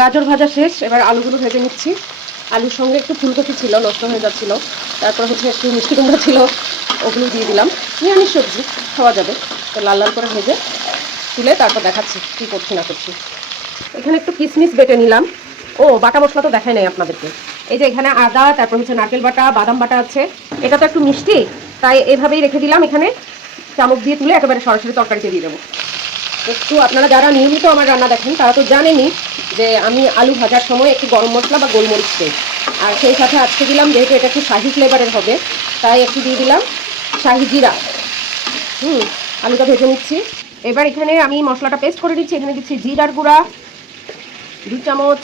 গাজর ভাজা শেষ, এবার আলুগুলো ভেজে নিচ্ছি। আলুর সঙ্গে একটু ফুলকপি ছিল, নষ্ট হয়ে যাচ্ছিল, তারপর হচ্ছে একটু মিষ্টি কুমড়া ছিল, ওগুলো দিয়ে দিলাম। নিরামিষ সবজি, খাওয়া যাবে। তো লাল লাল করে ভেজে তুলে তারপর দেখাচ্ছি কী করছি না করছি। এখানে একটু কিশমিশ বেটে নিলাম। ও বাটা মশলা তো দেখাই নাই আপনাদেরকে। এই যে এখানে আদা, তারপর হচ্ছে নারকেল বাটা, বাদাম বাটা আছে। এটা তো একটু মিষ্টি, তাই এভাবেই রেখে দিলাম। এখানে চামচ দিয়ে তুলে একেবারে সরাসরি তরকারিতে দিয়ে দেবো। একটু আপনারা যারা নিয়মিত আমার রান্না দেখেন তারা তো জানেনই যে আমি আলু ভাজার সময় একটু গরম মশলা বা গোলমরিচ দিই। আর সেই সাথে আজকে দিলাম, যেহেতু এটা একটু শাহি ফ্লেভারের হবে, তাই একটু দিয়ে দিলাম শাহি জিরা। আলুটা ভেজে নিচ্ছি। এবার এখানে আমি মশলাটা পেস্ট করে দিচ্ছি। এখানে দিচ্ছি জিরার গুঁড়া 2 চামচ,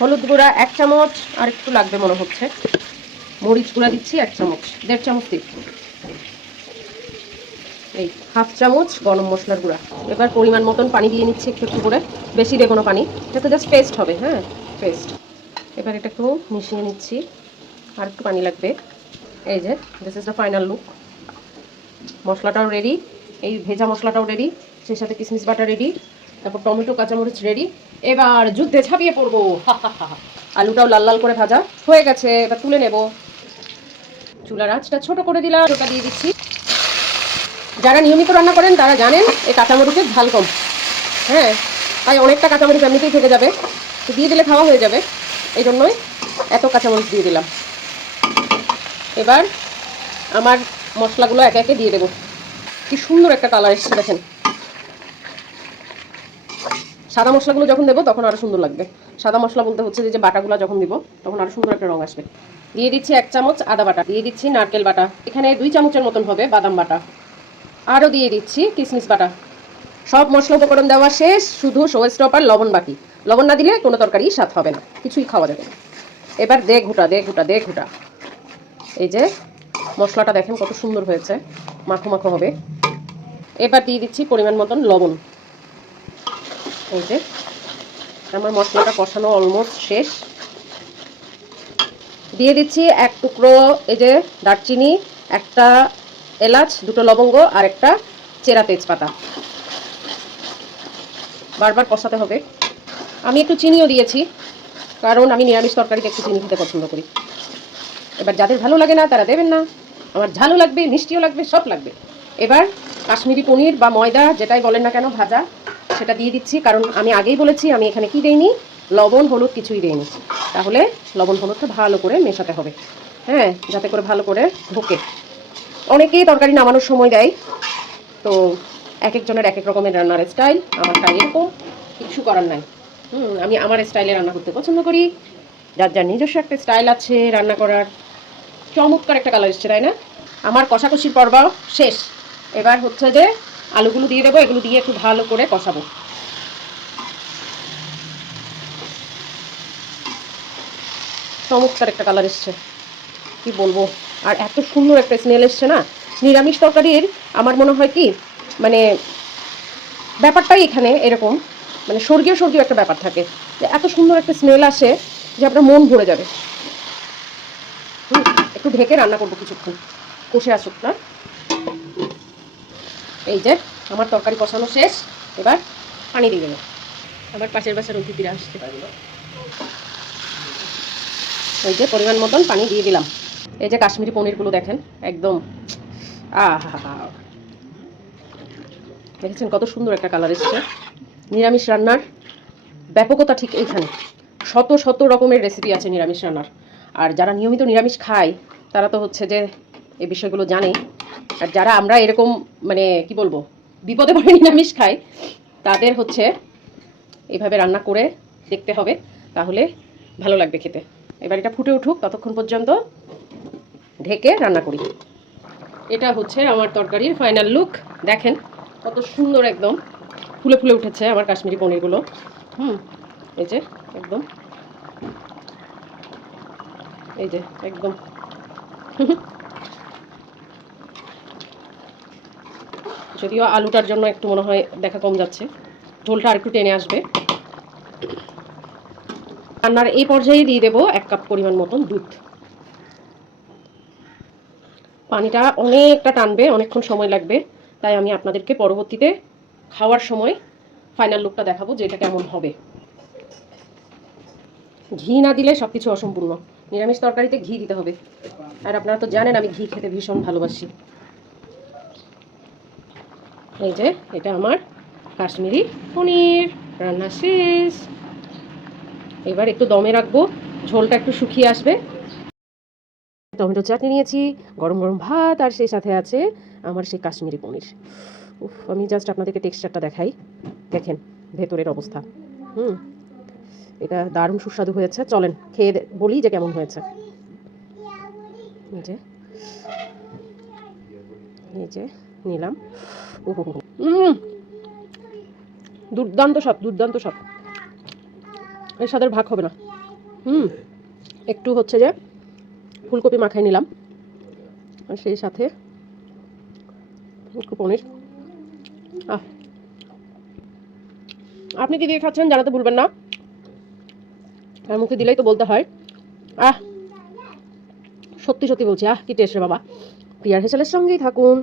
হলুদ গুঁড়া 1 চামচ, আর একটু লাগবে মনে হচ্ছে, মরিচ গুঁড়া দিচ্ছি 1 চামচ, 1.5 চামচ দিচ্ছি, এই 1/2 চামচ গরম মশলার গুঁড়া। এবার পরিমাণ মতন পানি দিয়ে নিচ্ছি একটু একটু করে, বেশি দিয়ে কোনো পানি, এটা তো জাস্ট পেস্ট হবে। হ্যাঁ, পেস্ট। এবার এটা একটু মিশিয়ে নিচ্ছি, আর একটু পানি লাগবে। এই যে this is the final look. মশলাটাও রেডি, এই ভেজা মশলাটাও রেডি, সেই সাথে কিশমিশ বাটা রেডি, তারপর টমেটো কাঁচামরিচ রেডি। এবার যুদ্ধে ঝাঁপিয়ে পড়বো। আলুটাও লাল লাল করে ভাজা হয়ে গেছে, এবার তুলে নেব। চুলার আঁচটা ছোট করে দিলাম, ওটা দিয়ে দিচ্ছি। যারা নিয়মিত রান্না করেন তারা জানেন এই কাঁচামরিচের ঝাল কম। হ্যাঁ, তাই অনেকটা কাঁচামরিচ এমনিতেই থেকে যাবে, তো দিয়ে দিলে খাওয়া হয়ে যাবে, এই জন্যই এত কাঁচামরিচ দিয়ে দিলাম। এবার আমার মশলাগুলো একে একে দিয়ে দেবো। কি সুন্দর একটা কালার এসছে দেখেন। সাদা মশলাগুলো যখন দেবো তখন আরও সুন্দর লাগবে। সাদা মশলা বলতে হচ্ছে যে বাটাগুলো যখন দিব তখন আরও সুন্দর একটা রং আসবে। দিয়ে দিচ্ছি 1 চামচ আদা বাটা, দিয়ে দিচ্ছি নারকেল বাটা, এখানে 2 চামচের মতন হবে বাদাম বাটা, আরও দিয়ে দিচ্ছি কিশমিশ বাটা। সব মশলা উপকরণ দেওয়া শেষ, শুধু শো স্টপার লবণ বাকি। লবণ না দিলে কোনো তরকারি স্বাদ হবে না, কিছুই খাওয়া যাবে না। এবার দে ঘুটা দে ঘুটা দে ঘুটা। এই যে মশলাটা দেখেন কত সুন্দর হয়েছে, মাখো মাখো হবে। এবার দিয়ে দিচ্ছি পরিমাণ মতন লবণ। এই যে আমার মশলাটা কষানো অলমোস্ট শেষ। দিয়ে দিচ্ছি 1 টুকরো এই যে দারচিনি, 1টা এলাচ, 2টো লবঙ্গ, আর 1টা চেরা তেজপাতা। বারবার কষাতে হবে। আমি একটু চিনিও দিয়েছি, কারণ আমি নিরামিষ তরকারিতে একটু চিনি খেতে পছন্দ করি। এবার যাদের ভালো লাগে না তারা দেবেন না, আমার ঝালও লাগবে, মিষ্টিও লাগবে, সব লাগবে। এবার কাশ্মীরি পনির বা ময়দা যেটাই বলেন না কেন ভাজা, সেটা দিয়ে দিচ্ছি। কারণ আমি আগেই বলেছি আমি এখানে কি দেইনি, লবণ হলুদ কিছুই দেইনি। তাহলে লবণ হলুদটা ভালো করে মেশাতে হবে, হ্যাঁ, যাতে করে ভালো করে ঢোকে। অনেকেই তরকারি নামানোর সময় দেয়, তো এক একজনের এক এক রকমের রান্নার স্টাইল। আমার তাই এরকম, কিছু করার নাই। আমি আমার স্টাইলে রান্না করতে পছন্দ করি। যার যার নিজস্ব একটা স্টাইল আছে রান্না করার। চমৎকার একটা কালার এসছে, তাই না? আমার কষাকষির পর্ব শেষ। এবার হচ্ছে যে আলুগুলো দিয়ে দেবো, এগুলো দিয়ে একটু ভালো করে কষাবো। চমৎকার একটা কালার এসছে, কি বলবো। আর এত সুন্দর একটা স্মেল এসছে না। নিরামিষ তরকারির আমার মনে হয় কি, মানে ব্যাপারটাই এখানে এরকম, মানে স্বর্গীয় স্বর্গীয় একটা ব্যাপার থাকে, যে এত সুন্দর একটা স্মেল আসে যে আপনার মন ভরে যাবে। একটু ঢেকে রান্না করবো কিছুক্ষণ, কষে আসুক না। এই যে আমার তরকারি কষানো শেষ, এবার পানি দিয়ে দেবো। আবার পাশের বাসার অতিথিরা আসছে। এই যে পরিমাণ মতন পানি দিয়ে দিলাম। এই যে কাশ্মীরি পনিরগুলো দেখেন একদম আহা, দেখেছেন কত সুন্দর একটা কালার এসছে। নিরামিষ রান্নার ব্যাপকতা ঠিক এইখানে। শত শত রকমের রেসিপি আছে নিরামিষ রান্নার। আর যারা নিয়মিত নিরামিষ খায় তারা তো হচ্ছে যে এই বিষয়গুলো জানে। আর যারা আমরা এরকম মানে কি বলবো বিপদে পড়ে নিরামিষ খাই, তাদের হচ্ছে এইভাবে রান্না করে দেখতে হবে, তাহলে ভালো লাগবে খেতে। এবার এটা ফুটে উঠুক, ততক্ষণ পর্যন্ত ঢেকে রান্না করি। এটা হচ্ছে আমার তরকারির ফাইনাল লুক। দেখেন কত সুন্দর একদম ফুলে ফুলে উঠেছে আমার কাশ্মীরি পনিরগুলো। এই যে একদম, এই যে একদম যদিও আলুটার জন্য একটু মনে হয় দেখা কম যাচ্ছে, ঝোলটা আর একটু টেনে আসবে। রান্নার এই পর্যায়ে দিয়ে দেবো 1 কাপ পরিমাণ মতন দুধ। পানিটা অনেকটা টানবে, অনেকক্ষণ সময় লাগবে, তাই আমি আপনাদেরকে পরবর্তীতে খাওয়ার সময় ফাইনাল লুকটা দেখাবো যে এটা কেমন হবে। ঘি না দিলে সব কিছু অসম্পূর্ণ। নিরামিষ তরকারিতে ঘি দিতে হবে, আর আপনারা তো জানেন আমি ঘি খেতে ভীষণ ভালোবাসি। এই যে এটা আমার কাশ্মীরি পনির রান্না শেষ। এবার একটু দমে রাখবো, ঝোলটা একটু শুকিয়ে আসবে। টমেটো চাটনি নিয়েছি, গরম গরম ভাত, আর সেই সাথে আছে আমার সেই কাশ্মীরি পনির। উফ, আমি জাস্ট আপনাদেরকে টেক্সচারটা দেখাই, দেখেন ভেতরের অবস্থা। এটা দারুণ সুস্বাদু হয়েছে। চলেন খেয়ে বলি যে কেমন হয়েছে। এই যে এই যে নিলাম। দুর্দান্ত সব, দুর্দান্ত সব। এর সাথে ভাগ হবে না। একটু হচ্ছে যে ফুলকপি মাখাই নিলাম, আর সেই সাথে একটু পনির। আপনি কি দিয়ে খাচ্ছেন জানাতে ভুলবেন না, আর মুখে দিলেই তো বলতে হয়। সত্যি সত্যি বলছি, কি টেস্ট রে বাবা। প্রিয়ার হেসেলের সঙ্গেই থাকুন।